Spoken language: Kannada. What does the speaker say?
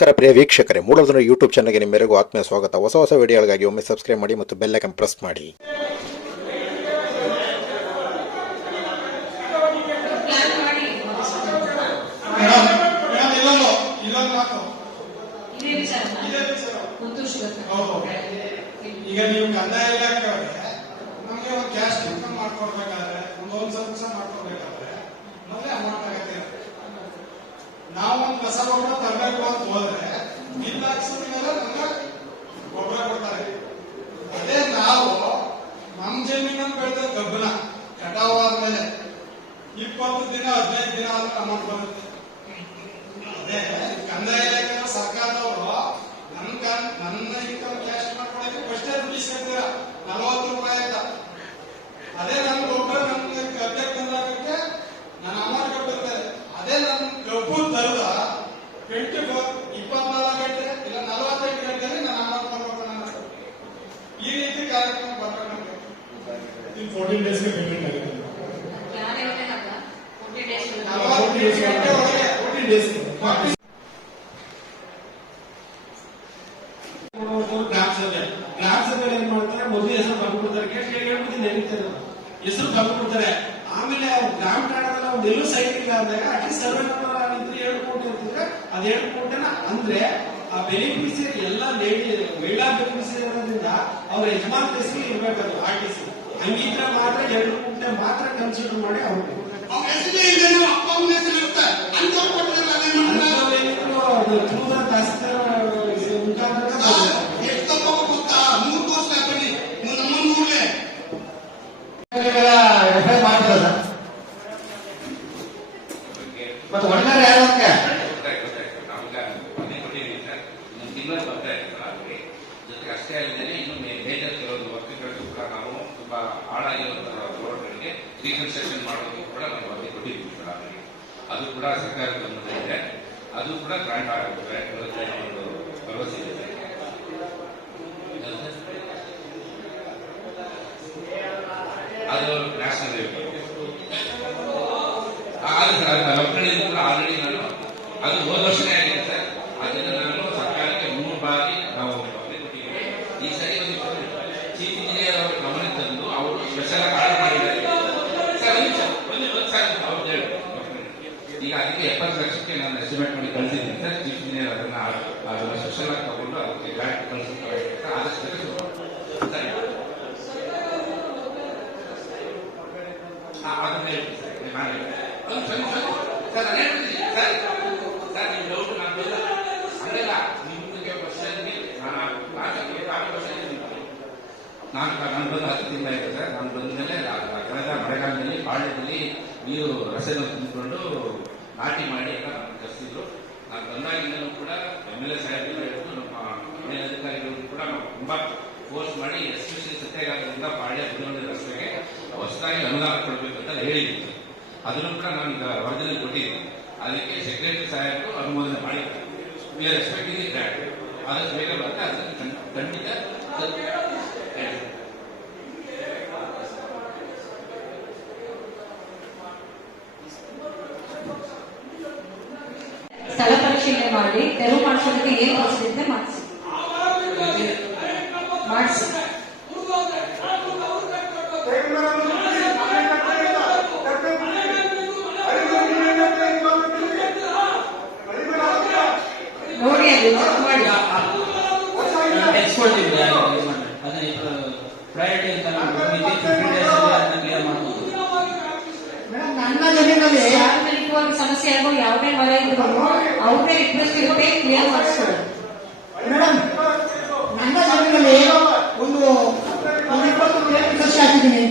ನಮಸ್ಕಾರ ಪ್ರಿಯ ವೀಕ್ಷಕರೇ ಮೂಡೋದನ್ನು ಯೂಟ್ಯೂಬ್ ಚಾನಲ್ಗೆ ನಿಮ್ಮೆಲ್ಲರಿಗೂ ಆತ್ಮೀಯ ಸ್ವಾಗತ ಹೊಸ ಹೊಸ ವಿಡಿಯೋಗಳಿಗಾಗಿ ಒಮ್ಮೆ ಸಬ್ಸ್ಕ್ರೈಬ್ ಮಾಡಿ ಮತ್ತು ಬೆಲ್ ಐಕನ್ ಪ್ರೆಸ್ ಮಾಡಿ. ಈಗ ನೀವು ಕಂದಾಯ ಇಲಾಖೆ ಮಾಡ್ಕೊಡ್ಬೇಕಾದ್ರೆ ಒಂದು ಒಂದು ಮಾಡ್ಕೊಡ್ಬೇಕಾದ್ರೆ ಮೊದಲೇ ಅಮೌಂಟ್ ಆಗತ್ತೆ ನಾವು ಒಂದು ಕಸ ಗೊಬ್ಬರ ತರಬೇಕು ಅಂತ ಹೋದ್ರೆ ಬಿಲ್ ಹಾಕ್ಸಿದ ಮೇಲೆ ನಮ್ಗೆ ಗೊಬ್ಬರ ಕೊಡ್ತಾರೆ ಅದೇ ನಾವು ನಮ್ ಜಮೀನಲ್ಲಿ ಬೆಳೆದ ಕಬ್ಬನ ಕಟಾವ್ ಆದ್ಮೇಲೆ ಇಪ್ಪತ್ತು ದಿನ, ಹದಿನೈದು ದಿನ ಅಂತ ಅಮೌಂಟ್ ಬರುತ್ತೆ ಅದೇ ಕಂದಾಯ ಇಲಾಖೆ ಸರ್ಕಾರದವರು ನನ್ನ ಕನ್- ನನ್ನ ಇನ್ಕಮ್ ಕ್ಯಾಶ್ ಮಾಡ್ಕೊಳಕ್ಕೆ ಫಸ್ಟೇ ದುಡ್ಡು ಇಸ್ಕೊಳ್ತೀರ ನಲವತ್ತು ರೂಪಾಯಿ ಅಂತ ಅದೇ ನನ್ನ ಗೊಬ್ಬರ ನನ್ನ ಗದ್ದೆ ತಂದಾಗಕ್ಕೆ ನನ್ನ ಅಮೌಂಟ್ ಕೊಟ್ಟಿರ್ತಾರೆ ಅದೇ ನನ್ನ ಕಬ್ಬು ತರದ ಟ್ವೆಂಟಿ ಫೋರ್ ಇಪ್ಪತ್ನಾಲ್ಕು ಗಂಟೆ ಇಲ್ಲ ನಲವತ್ತೈದು ಗಂಟೆಯಲ್ಲಿ ನನ್ನ ಅಮೌಂಟ್ ಬರ್ಬೇಕು ನನ್ನ ಈ ರೀತಿ ಕಾರ್ಯಕ್ರಮ ಬರ್ಬೇಕು ನಮ್ಗೆ ಇನ್ ಫೋರ್ಟೀನ್ ಡೇಸ್ಗೆ ಪೇಮೆಂಟ್ ಆಗುತ್ತೆ. ಡೇಸ್ ಏನ್ ಮಾಡ್ತಾರೆ? ಮೊದಲು ಹೆಸರು ಹೆಸರು ಆಮೇಲೆ ಗ್ರಾಮ ಸೈಟ್ ಇಲ್ಲ ಅಂದಾಗ ಸರ್ವೆ ಅದ್ ಅಂದ್ರೆ ಆ ಎಲ್ಲ ಲೇಡಿ ಮಹಿಳಾ ಬೆನಿಫಿಷಿಯರಿ ಇರೋದ್ರಿಂದ ಅವ್ರ ಯಜಮಾನ್ ಹೆಸರು ಆರ್ ಟಿ ಸಿ ಹಂಗಿದ್ರೆ ಮಾತ್ರ ಎರಡು ಕೋಟಿ ಮಾತ್ರ ಕನ್ಸಿಡರ್ ಮಾಡಿ ಅವ್ರಿಗೆ ಅವ್ರ ಹೆಸರೇ ಇದೆ ನೀವು ಅಪ್ಪ ಅಮ್ಮನ ಹೆಸರು ಇರುತ್ತೆ ಅಂತವ್ರು ಕೊಟ್ಟಿರಲ್ಲ ಅದೇನ್ ಮಾಡ್ತಾರೆ? ಅಂಥವೇನಿದ್ರು ಅದು through the ತಹಸೀಲ್ದಾರ್ ಮುಖಾಂತರ ಬರುತ್ತೆ. ಎಷ್ಟು ತಪ್ಪಾಗ ಗೊತ್ತಾ ಮೂರು ವರ್ಷ ಬನ್ನಿ ನಮ್ಮ ಊರೇ ಮತ್ತೆ ಹೊರಗಡೆ ಯಾರು ಅಂತ ಗೊತ್ತಾಯ್ತು ಗೊತ್ತಾಯ್ತು ನಮ್ಗ ಮನೆ ಕೊಟ್ಟಿದ್ದೀವಿ ಸರ್ ಇನ್ನೊಂದು ತಿಂಗಳು ಬರ್ತಾ ಇರ್ತಲ್ಲ ಅವ್ರಿಗೆ ಜೊತೆಗೆ ಅಷ್ಟೇ ಅಲ್ಲದೆ ಇನ್ನು ಮೇಜರ್ ಕೆಲವೊಂದು ವರ್ಕ್ಗಳು ಕೂಡ ನಾವು ತುಂಬಾ ಹಾಳಾಗಿರುವಂತಹ ರೋಡ್ಗಳಿಗೆ ರೀಕನ್ಸ್ಟ್ರಕ್ಷನ್ ಮಾಡೋದಕ್ಕೆ ಕೂಡ ನಾವು ವರದಿ ಕೊಟ್ಟಿದ್ದೀವಿ ಅದು ಕೂಡ ಸರ್ಕಾರದ ಇದೆ ಅದು ಕೂಡ ಗ್ರಾಂಟ್ ಆಗುತ್ತೆ ಭರವಸೆ ಇದೆ ಸರ್. ಅದು ನ್ಯಾಷನಲ್ ಲೆವೆಲ್ ಆದ್ರೆ ಸರ್ ಅದು ಮಕ್ಕಳಿಂದ ಕೂಡ ಆಲ್ರೆಡಿ ನಾನು ಅದು ಹೋದ ವರ್ಷನೇ ಆಗಿದೆ ಸರ್ ಅದನ್ನ ನಾನು ಸರ್ಕಾರಕ್ಕೆ ಮೂರು ಬಾರಿ ನಾವು ವರದಿ ಕೊಟ್ಟಿದ್ದೀವಿ ಈ ಸರಿ ಒಂದು ಚೀಫ್ ಇಂಜಿನಿಯರ್ ಅವರ ಗಮನಕ್ಕೆ ತಂದು ಅವರು ಸ್ಪೆಷಲ್ ಆಗಿ ಆರ್ಡರ್ ಮಾಡಿದ್ದಾರೆ ಸರ್ ಒಂದು ನಿಮಿಷ, ಒಂದು ನಿಮಿಷ, ಸರ್ ಅವ್ರು ಹೇಳಿ ಈಗ ಅದಕ್ಕೆ ಎಪ್ಪತ್ತು ಲಕ್ಷಕ್ಕೆ ನಾನು ಎಸ್ಟಿಮೇಟ್ ಮಾಡಿ ಕಳಿಸಿದ್ದೀನಿ ಸರ್ ಚೀಫ್ ಇಂಜಿನಿಯರ್ ಅದನ್ನ ಅದನ್ನ ಸ್ಪೆಷಲ್ ಆಗಿ ತಗೊಂಡು ಅದಕ್ಕೆ ಬ್ಯಾಂಕ್ ಆದಷ್ಟು ಅದನ್ನ ಹೇಳ್ತೀನಿ ಸರ್ ನಾನು ನಾನು ಡೌಟ್ ನಾನು ಬಿಲ್ಲ ಹಂಗಲ್ಲ ನಿಮಗೆ ನಾನು ನಾಲ್ಕು ವರ್ಷ. ನಾನು ನಾನು ಬಂದು ಹತ್ತು ತಿಂಗಳ ಇದೆ ಸರ್ ನಾನು ಬಂದ ಮೇಲೆ ಕಳೆದ ಮಳೆಗಾಲದಲ್ಲಿ ಪಾಳ್ಯದಲ್ಲಿ ನೀರು ರಸೆನ ತುಂಬಿಕೊಂಡು ನಾಟಿ ಮಾಡಿ ಅಂತ ನಾನು ಕರೆಸಿದ್ರು. ನಾನು ಬಂದಾಗಿಂದಲೂ ಕೂಡ ಎಂ ಎಲ್ ಎ ಸಾಹೇಬರು ಹಿಡಿದು ನಮ್ಮ ಮೇಲಧಿಕಾರಿಗಳು ಕೂಡ ನಾವು ತುಂಬಾ ಫೋರ್ಸ್ ಮಾಡಿ ಎಸ್ಪೆಷಲಿ ಸತ್ಯಾಗ್ರಹದಿಂದ ಪಾಳ್ಯ ಬುಡವಳ್ಳಿ ರಸ್ತೆಗೆ ಹೊಸದಾಗಿ ಅನುದಾನ ಕೊಡಬೇಕಂತ ಹೇಳಿದ್ರು. ಅದನ್ನು ಕೂಡ ನಾನು ಈಗ ವರದಿಯಲ್ಲಿ ಕೊಟ್ಟಿದ್ದೆ ಅದಕ್ಕೆ ಸೆಕ್ರೆಟರಿ ಸಾಹೇಬರು ಅನುಮೋದನೆ ಮಾಡಿದ್ದಾರೆ ವಿ ಆರ್ ಎಕ್ಸ್ಪೆಕ್ಟಿಂಗ್ ಗ್ರಾಂಟ್ ಆದಷ್ಟು ಬೇಗ ಬರುತ್ತೆ ಖಂಡ್- ಖಂಡಿತ ಮಾಡಿ ತೆರವು ಮಾಡಿಸೋದಕ್ಕೆ ಏನ್ ಪ್ರೊಸೀಜರ್ ಮಾಡಿಸಿ. ಮಾಡಿಸಿ. ನೋಡಿ ಅದು ಚೆಕ್ ಮಾಡಿ. ಎಕ್ಸ್ಪೋರ್ಟ್ ಇದೆ ಅದನ್ನ ಪ್ರಯಾರಿಟಿ ಅಂತ ಫಿಫ್ಟೀನ್ ಡೇಸ್ ಅದನ್ನ ಕ್ಲಿಯರ್ ಮಾಡ್ಬೋದು. ನನ್ನ ಜಮೀನಲ್ಲಿ ಆರ್ಥಿಕವಾಗಿ ಸಮಸ್ಯೆ ಆಗೋ ಯಾವುದೇ ಮರ ಇದ್ರು ಅವ್ರದೇ ರಿಕ್ವೆಸ್ಟ್ ಇರುತ್ತೆ ಕ್ಲಿಯರ್ ಮಾಡಿಸ್ಕೊಳ್ಳಿ ಮೇಡಮ್, ನನ್ನ ಸಮಯದಲ್ಲಿ ಒಂದು ಒಂದು ಇಪ್ಪತ್ತು ಕಿಲೋಮೀಟರ್ ಹಾಕಿದ್ದೀನಿ